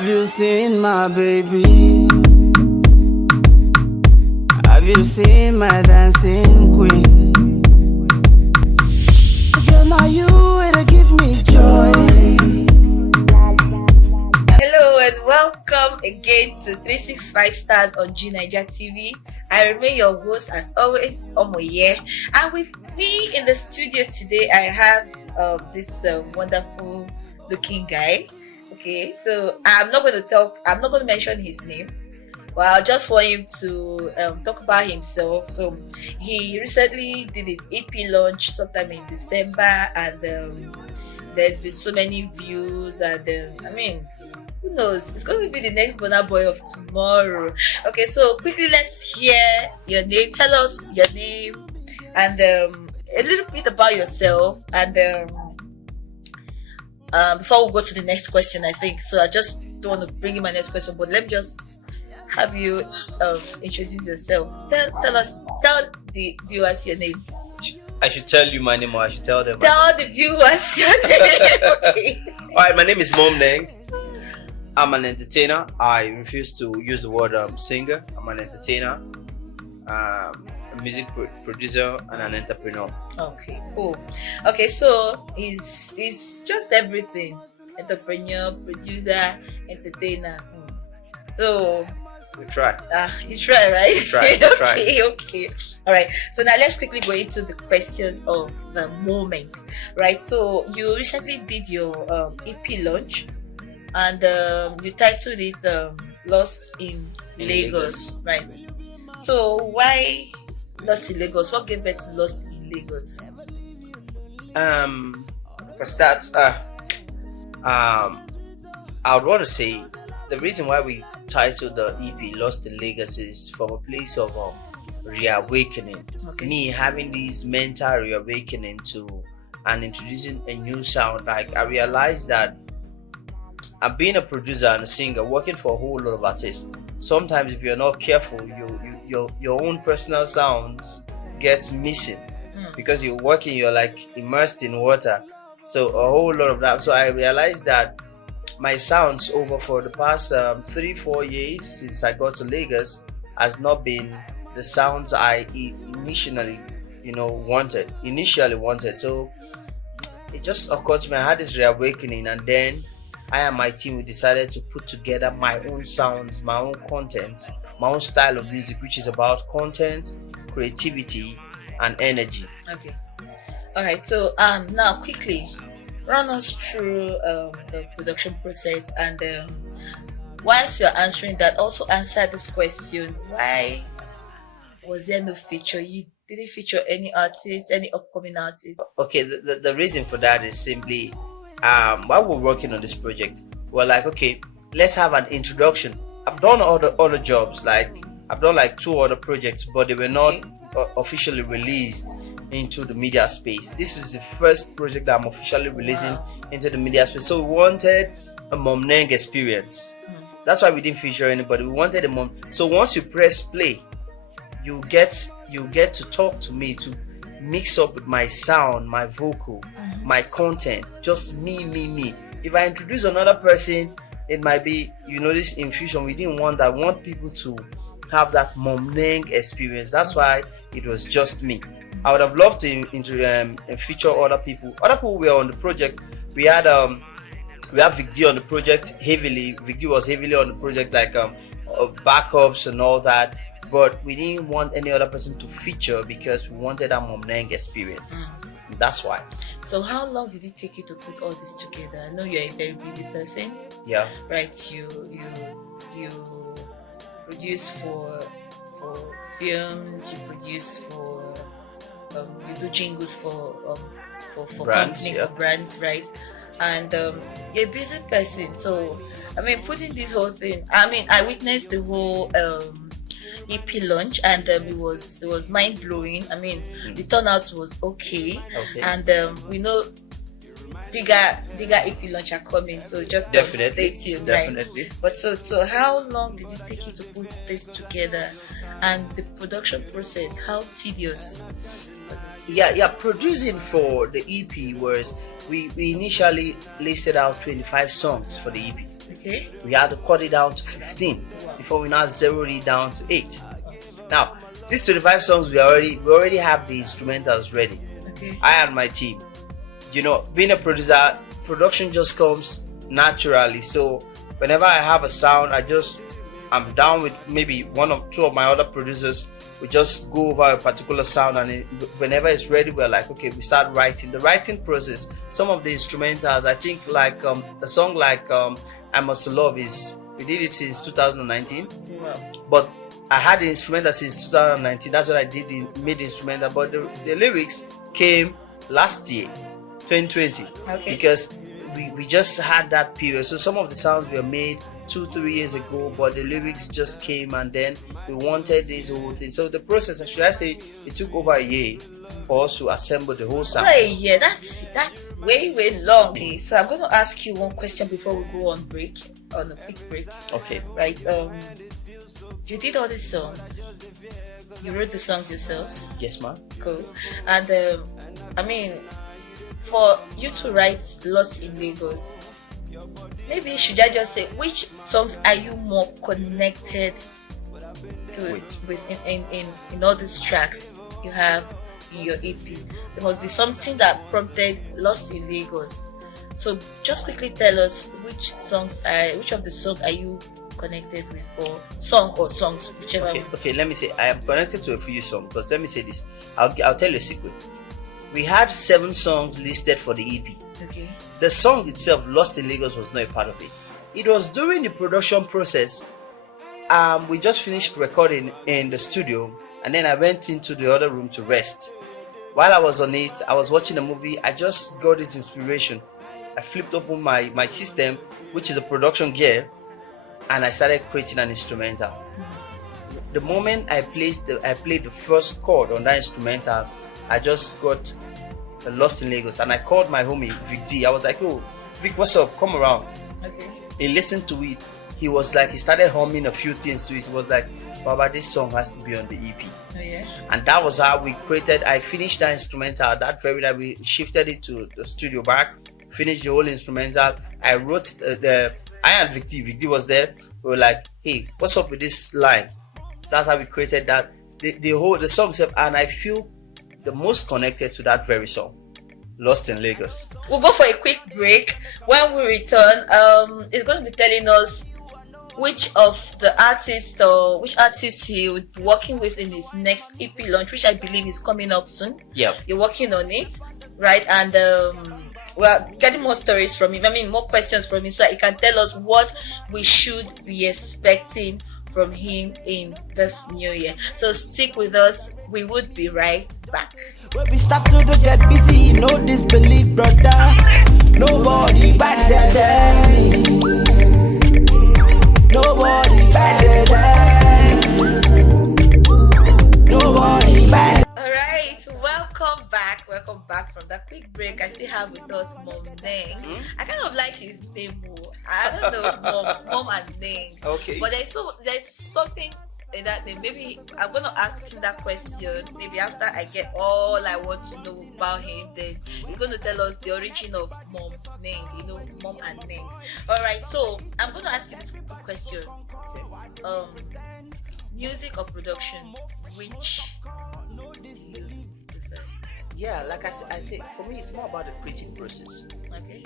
Have you seen my baby? Have you seen my dancing queen? Girl, now you will give me joy. Hello and welcome again to 365 Stars on G Niger TV. I remain your host as always, Omoye. And with me in the studio today, I have this wonderful looking guy. Okay, so I'm not going to mention his name. Well, I just want him to talk about himself. So he recently did his EP launch sometime in December, and there's been so many views, and who knows? It's going to be the next Burna Boy of tomorrow. Okay, so quickly let's hear your name. Tell us your name and a little bit about yourself, and before we go to the next question, I think so. I just don't want to bring in my next question, but let me just have you introduce yourself. Tell the viewers your name. I should tell you my name, or I should tell them. Tell the viewers your name. Okay. All right, my name is MOMNENG. I'm an entertainer. I refuse to use the word singer. I'm an entertainer, a music producer, and an entrepreneur. Okay, cool. Okay, so he's just everything: entrepreneur, producer, entertainer. So we try. You try, right? We try. Okay. All right. So now let's quickly go into the questions of the moment, right? So you recently did your EP launch, and you titled it "Lost in Lagos," right? So why Lost in Lagos? What gave birth to Lost in Lagos? For starts, I would want to say the reason why we titled the EP "Lost in Lagos" is from a place of reawakening. Okay. Me having this mental reawakening to and introducing a new sound. Like I realized that I'm being a producer and a singer, working for a whole lot of artists. Sometimes, if you're not careful, your own personal sounds gets missing because you're working. You're like immersed in water, so a whole lot of that. So I realized that my sounds over for the past 3-4 years since I got to Lagos has not been the sounds I initially wanted. So it just occurred to me. I had this reawakening, and then I and my team, we decided to put together my own sounds, my own content, my own style of music, which is about content, creativity, and energy. Okay. All right. So now quickly run us through the production process, and whilst you're answering that, also answer this question: why was there no feature? You didn't feature any artists, any upcoming artists. Okay, the reason for that is simply while we're working on this project, we're like, okay, let's have an introduction. I've done other jobs, like I've done like 2 other projects, but they were not officially released into the media space. This is the first project that I'm officially releasing into the media space. So we wanted a MOMNENG experience. That's why we didn't feature anybody. We wanted a mom. So once you press play, you get to talk to me, to mix up with my sound, my vocal, my content, just me. If I introduce another person, it might be, this infusion. We didn't want that. We want people to have that MOMNENG experience. That's why it was just me. I would have loved to feature other people. Other people were on the project. We have Vic D on the project heavily. Vic D was heavily on the project, like backups and all that. But we didn't want any other person to feature because we wanted a MOMNENG experience. That's why. So how long did it take you to put all this together? I know you're a very busy person. Yeah. Right. You produce for films. You produce for you do jingles for brands, companies, for brands, right? And you're a busy person. So putting this whole thing. I witnessed the whole EP launch, and it was mind blowing. The turnout was okay. And we know bigger EP launch are coming, so just stay tuned, definitely. Right? But so how long did it take you to put this together, and the production process, how tedious? Producing for the EP was, we initially listed out 25 songs for the EP. Okay. We had to cut it down to 15 before we now zeroed it down to 8. Now, these 25 songs we already have the instrumentals ready. Okay. I and my team. You know, being a producer, production just comes naturally. So whenever I have a sound, I'm down with maybe one or two of my other producers. We just go over a particular sound, and whenever it's ready, we're like, okay, we start writing. The writing process, some of the instrumentals, I think like a song like I Must Love we did it since 2019. Wow. But I had the instrumental since 2019. That's what I made the instrumental. But the lyrics came last year, 2020. Okay. Because we just had that period. So some of the sounds were made 2-3 years ago, but the lyrics just came, and then we wanted this whole thing. So the process, should I say, it took over a year for us to assemble the whole sound. Yeah, that's way long. Okay, so I'm going to ask you one question before we go on a quick break. Okay. Right. You did all these songs. You wrote the songs yourselves. Yes, ma'am. Cool. And I mean, for you to write Lost in Lagos, maybe should I just say, which songs are you more connected to with in all these tracks you have in your EP? There must be something that prompted Lost in Lagos. So just quickly tell us which of the songs are you connected with, or songs, whichever. Okay, let me say I am connected to a few songs, because let me say this. I'll tell you a secret. We had 7 songs listed for the EP. Okay. The song itself, Lost in Lagos, was not a part of it. It was during the production process. We just finished recording in the studio, and then I went into the other room to rest. While I was on it, I was watching a movie. I just got this inspiration. I flipped open my system, which is a production gear, and I started creating an instrumental. The moment I played the first chord on that instrumental, I just got Lost in Lagos, and I called my homie Vic D. I was like, "Oh, Vic, what's up? Come around." Okay. He listened to it. He was like, he started humming a few things to it. He was like, "Baba, this song has to be on the EP." Oh yeah. And that was how we created. I finished that instrumental that very night. We shifted it to the studio back, finished the whole instrumental. I wrote I and Vic D was there. We were like, "Hey, what's up with this line?" That's how we created that. The song itself, and I feel the most connected to that very song, Lost in Lagos. We'll go for a quick break. When we return, it's going to be telling us which artist he would be working with in his next EP launch, which I believe is coming up soon. Yeah. You're working on it, right? And we're getting more stories from him. I mean, more questions from him, so he can tell us what we should be expecting from him in this new year. So stick with us. We would be right back. When we start to get busy, no disbelief, brother. Nobody better than me. Nobody better than me. Nobody better. All right, welcome back from that quick break. I still have with us MOMNENG. I kind of like his name more. I don't know, Mom and Neng. Okay. But there's something in that name. Maybe I'm gonna ask him that question. Maybe after I get all I want to know about him, then he's gonna tell us the origin of MOMNENG. Mom and Neng. All right. So I'm gonna ask you this question. Music or production, which do you prefer? Yeah, like I say, for me, it's more about the creative process. Okay.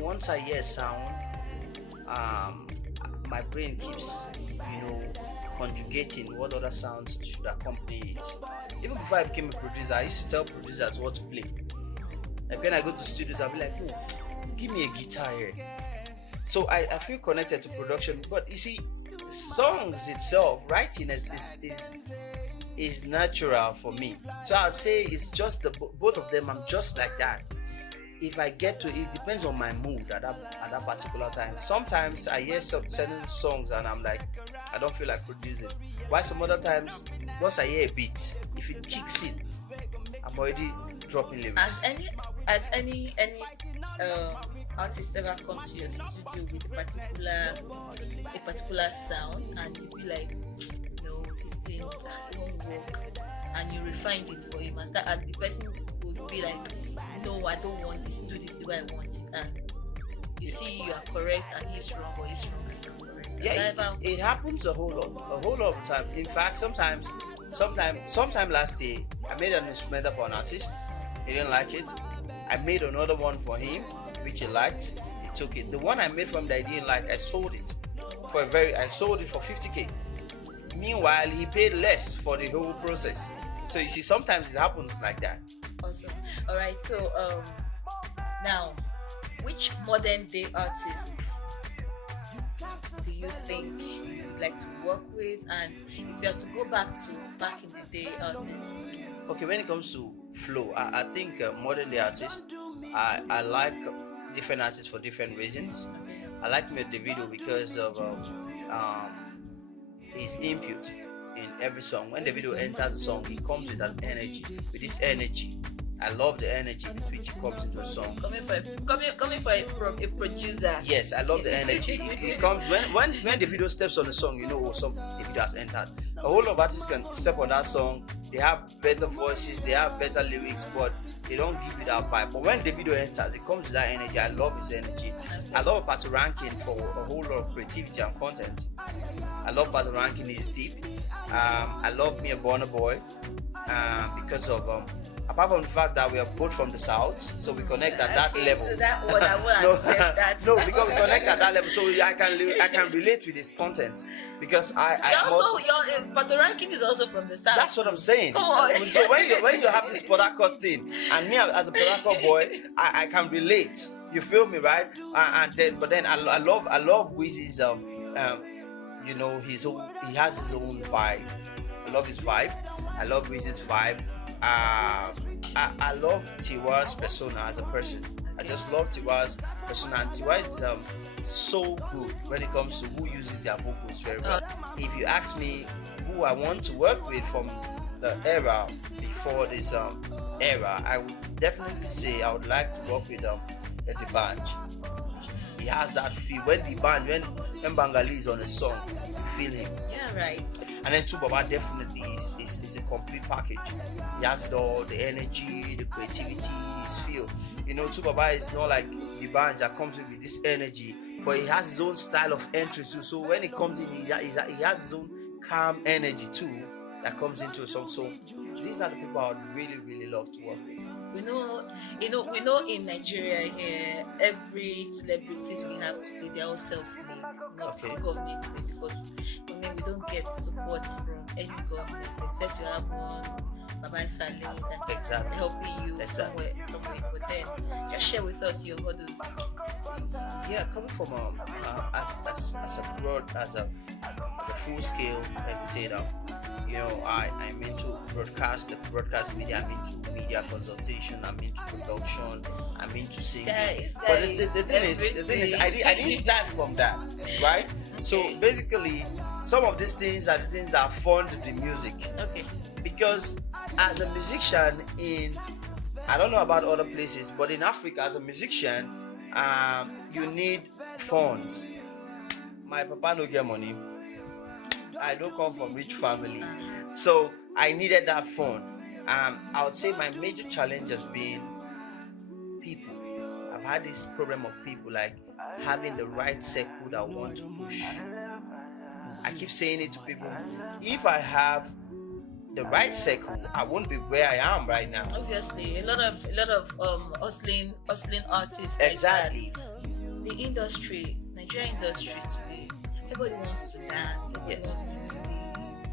Once I hear sound, my brain keeps, conjugating what other sounds should accompany it. Even before I became a producer, I used to tell producers what to play. Like when I go to studios, I'll be like, give me a guitar here. So I feel connected to production. But you see, songs itself, writing is natural for me. So I'd say it's just both of them. I'm just like that. If I get to it, depends on my mood at that particular time. Sometimes I hear certain songs and I'm like, I don't feel like producing. While some other times, once I hear a beat, if it kicks in, I'm already dropping lyrics. Has any artist ever come to your studio with a particular sound, and you be like, no, this thing won't work, and you refined it for him, and the person would be like, no, I don't want this, do this the way I want it, and you see you are correct and he's wrong, or he's wrong and you're correct. Yeah, it happens a whole lot of the time. In fact, sometime last year, I made an instrumental for an artist. He didn't like it. I made another one for him, which he liked. He took it. The one I made from that he didn't like, I sold it for 50k. Meanwhile, he paid less for the whole process. So you see, sometimes it happens like that. Awesome. All right. So now, which modern day artists do you think you'd like to work with, and if you had to go back in the day artists? Okay, when it comes to flow, I think modern day artists, I like different artists for different reasons. I like Davido because of his input in every song. When Davido enters the song, he comes with an energy. With this energy, I love the energy with which he comes into a song. Coming from a producer. Yes, I love the energy. It comes when Davido steps on the song, you know, Davido has entered. A whole lot of artists can step on that song. They have better voices, they have better lyrics, but they don't give you that vibe. But when Davido enters, it comes with that energy. I love his energy. I love Pato Ranking for a whole lot of creativity and content. I love Pato Ranking, he's deep. I love me a Burna Boy because of apart from the fact that we are both from the south, so we connect at that level. So that one, I will accept that. No, because we connect at that level, so I can relate with his content because your Pato Ranking is also from the south. That's what I'm saying. Come on. So when you have this Port Harcourt thing, and me as a Port Harcourt boy, I can relate. You feel me, right? But then I love Wizzy's you know, he has his own vibe. I love his vibe. I love Wizzy's vibe. I love Tiwa's persona as a person. I just love Tiwa's persona, and Tiwa is so good when it comes to who uses their vocals very well. If you ask me who I want to work with from the era before this era, I would definitely say I would like to work with the band. He has that feel when Bengali is on a song, you feel him. Yeah, right. And then Baba definitely is a complete package. He has all the energy, the creativity, his feel. You know, Baba is not like the band that comes in with this energy, but he has his own style of entry too. So when he comes in, he has his own calm energy too that comes into a song. So these are the people I would really, really love to work with. We know in Nigeria here, every celebrities we have today, they're all self-made, not government-made, because we don't get support from any government except you have one Baba Saleh that's helping you somewhere. But then, just share with us your hurdles. Yeah, coming from as a full-scale entertainer, you know, I'm into the broadcast media. I'm into media consultation. I'm into production. I'm into singing. But the thing is, I didn't start from that, right? Okay. So basically, some of these things are the things that fund the music. Okay. Because as a musician I don't know about other places, but in Africa, as a musician, you need funds. My papa no get money. I don't come from rich family, so I needed that fund. I would say my major challenge has been people. I've had this problem of people, like having the right circle that want to push. I keep saying it to people. If I have the right circle, I won't be where I am right now. Obviously, a lot of hustling artists. Exactly. Like the industry, Nigerian industry today, everybody wants to dance. Yes.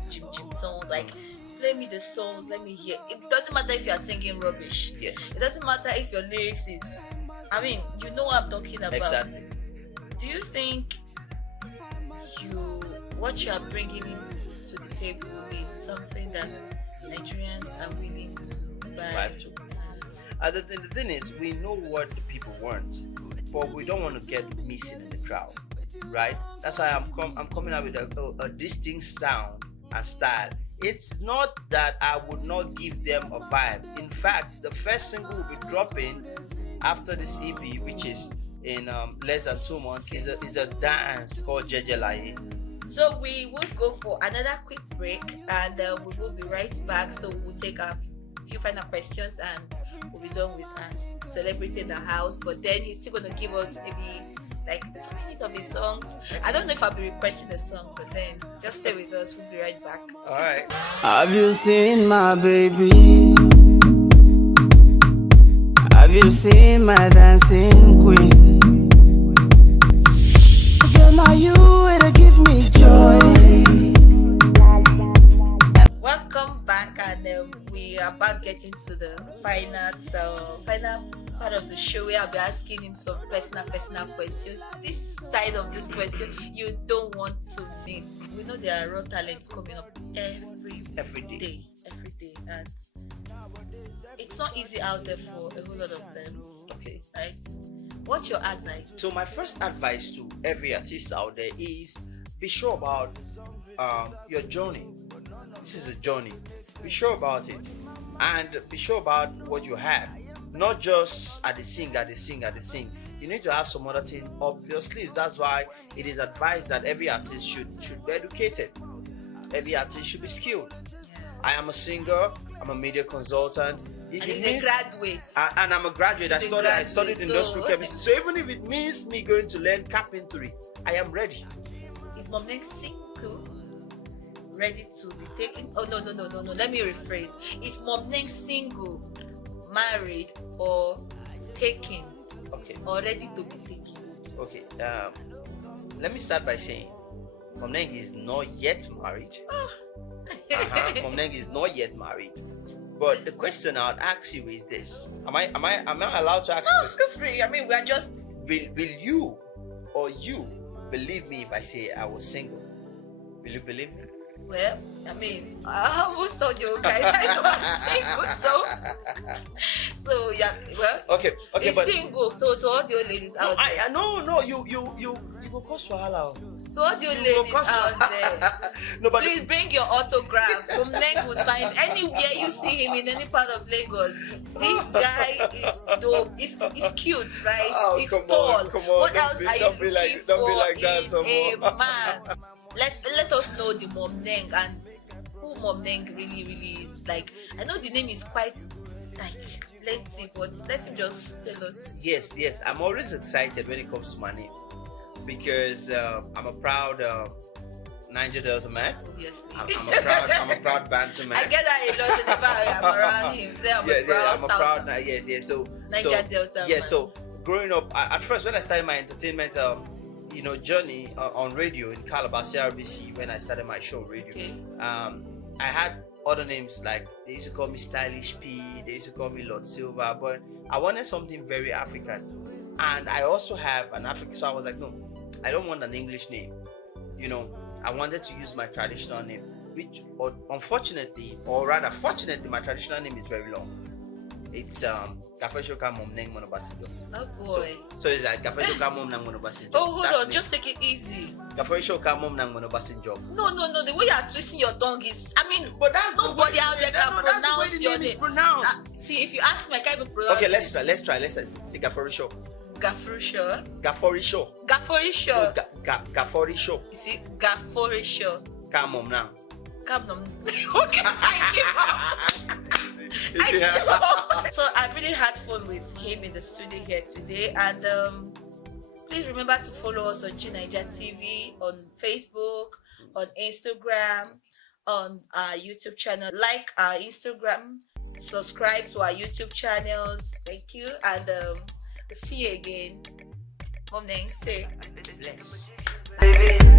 Jim song, like play me the song, let me hear. It doesn't matter if you are singing rubbish. Yes. It doesn't matter if your lyrics is, I mean, you know what I'm talking about. Exactly. Do you think what you are bringing in to the table is something that Nigerians are willing to buy? The thing is, we know what the people want, but we don't want to get missing in the crowd, right? That's why I'm coming out with a distinct sound and style. It's not that I would not give them a vibe. In fact, the first single we'll be dropping after this EP, which is in less than 2 months, is a dance called Jejelaye. So we will go for another quick break, and we will be right back. So we'll take a few final questions and will be done with us celebrating in the house. But then he's still gonna give us maybe like 2 minutes of his songs. I don't know if I'll be requesting a song, but then just stay with us. We'll be right back. All right. Have you seen my baby? Have you seen my dancing queen? Girl, now you will give me joy. Welcome back, and we are about getting to the final part of the show where I'll be asking him some personal questions. This side of this question you don't want to miss. We know there are raw talents coming up every day, and it's not easy out there for a whole lot of them. Okay. Right? What's your advice? So my first advice to every artist out there is be sure about your journey. This is a journey. Be sure about it, and be sure about what you have. Not just at the sing. You need to have some other thing up your sleeves. That's why it is advised that every artist should be educated. Every artist should be skilled. I am a singer. I'm a media consultant. And he's a graduate. And I'm a graduate. I studied industrial chemistry. So even if it means me going to learn carpentry, I am ready. Is MOMNENG single? Ready to be taken? Oh no. Let me rephrase. Is MOMNENG single, married, or taken? Okay. Or ready to be taken? Okay. Let me start by saying MOMNENG is not yet married. MOMNENG is not yet married. But the question I would ask you is this: Am I allowed to ask you this? No, feel free. I mean, we are just. Will you or you believe me if I say I was single? Will you believe me? Well, I mean, I almost told you guys I know I'm single, so yeah. Well, okay, he's but single. So all the old ladies out there. No, you go cause wahala. So all the old ladies out there, No, but please bring your autograph. MOMNENG will sign anywhere you see him in any part of Lagos. This guy is dope. He's cute, right? Oh, he's come tall. on. What Don't else be- are you don't be like- looking don't be for like that, in a Tomo. man? Let us know the MOMNENG and who MOMNENG really is. Like, I know the name is quite like plenty, but let him just tell us. Yes. I'm always excited when it comes to my name because I'm a proud Niger Delta man. Obviously. I'm a proud Bantu man. I get that a lot if I'm around him. Say I'm a proud South. Yes. So Niger Delta yeah. man. So growing up, at first when I started my entertainment journey on radio in Calabar CRBC, when I started my show radio, Okay. I had other names, like they used to call me Stylish P, they used to call me Lord Silver, but I wanted something very African, and I also have an African, so I was like, no, I don't want an English name. I wanted to use my traditional name, which unfortunately, or rather fortunately, my traditional name is very long. It's Gafeshoka MOMNENG Monobasinjo. Oh boy. So it's like Gafeshoka MOMNENG Monobasinjo. Oh, hold on, just take it easy. Gafeshoka MOMNENG Monobasinjo. No, the way you're twisting your tongue is, I mean, But that's nobody out there can pronounce your name. Pronounced. See, if you ask me, I can't even pronounce Okay, it. let's try. Let's say Gaforisho. Gafurisho. Gaforisho. Gafurisho. Gaforisho. You see, Gafurisho. Come on now. Come on. Okay, thank you. So I've really had fun with him in the studio here today, and please remember to follow us on G Niger TV on Facebook, on Instagram, on our YouTube channel. Like our Instagram, subscribe to our YouTube channels. Thank you, and see you again. MOMNENG, say. Bless. Baby.